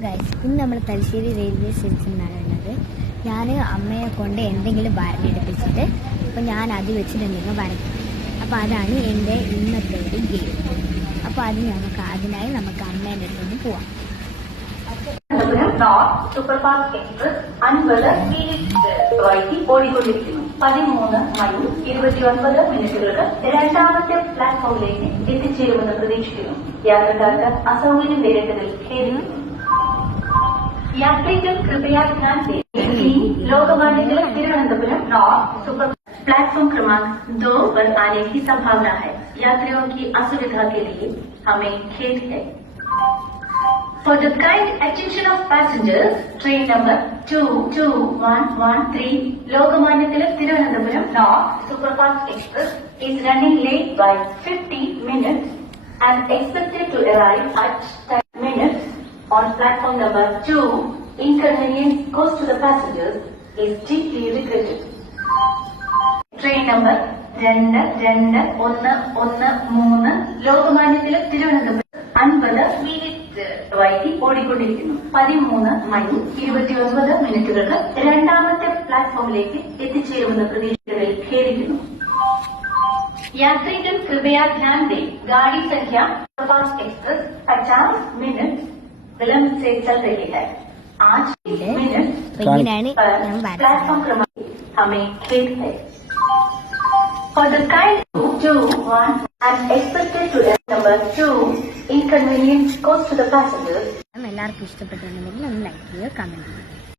Guys, ഇന്ന് നമ്മൾ Thalassery railway സ്റ്റേഷനിലാണ് ഉള്ളത്. ഞാൻ അമ്മയെ കൊണ്ട് എന്തെങ്കിലും വരഞ്ഞെടുപ്പിച്ചിട്ട് അപ്പോൾ ഞാൻ അത് വെച്ചിട്ട് എന്തെങ്കിലും വരയ്ക്കും. അപ്പോൾ അതാണ് എൻ്റെ ഇന്നത്തെ ഒരു ഗെയിം. അപ്പോൾ അതിനായി നമുക്ക് അമ്മേൻ്റെ അടുത്തൊന്ന് പോവാം. സൂപ്പർഫാസ്റ്റ് എക്സ്പ്രസ് 50 വൈകി ഓടിക്കൊണ്ടിരിക്കുന്നു. 13 മണി 29 രണ്ടാമത്തെ പ്ലാറ്റ്ഫോമിലേക്ക് എത്തിച്ചേരുമെന്ന് പ്രതീക്ഷിക്കുന്നു. യാത്രക്കാർക്ക് അസൗകര്യം നേരിട്ടതിൽ ഖേദിക്കുന്നു. यात्रियों कृपया ध्यान दें। Lokmanya Tilak Thiruvananthapuram north super platform क्रमांक 2 पर आने की संभावना है। यात्रियों की असुविधा के लिए हमें खेद है। For the kind attention of passengers, train number 22113 Lokmanya Tilak Thiruvananthapuram North Superfast Express is running late by 50 minutes and expected to arrive at 10 minutes. On platform number 2, inconvenience caused to the passengers is deeply regretted. Train number 2213 Lokmanya Tilak Thiruvananthapuram 50 minute വൈകി ഓടിക്കൊണ്ടിരിക്കുന്നു. 13 മണി 29 രണ്ടാമത്തെ പ്ലാറ്റ്ഫോമിലേക്ക് എത്തിച്ചേരുമെന്ന് പ്രതീക്ഷകളിൽ ഖേദിക്കുന്നു. यात्रीगण कृपया ध्यान दें। गाड़ी संख्या superfast express 50 minute विलंब से चल रही है। 5 मिनट प्लेटफॉर्म क्रमांक हमें खेद है। For the kind 221 and expected to number 2 inconvenience caused to the passengers. എല്ലാവർക്കും ഇഷ്ടപ്പെട്ടിട്ടുണ്ടെങ്കിൽ ഒന്ന് ലൈക്ക് ചെയ്യുക, കമന്റ് ചെയ്യുക.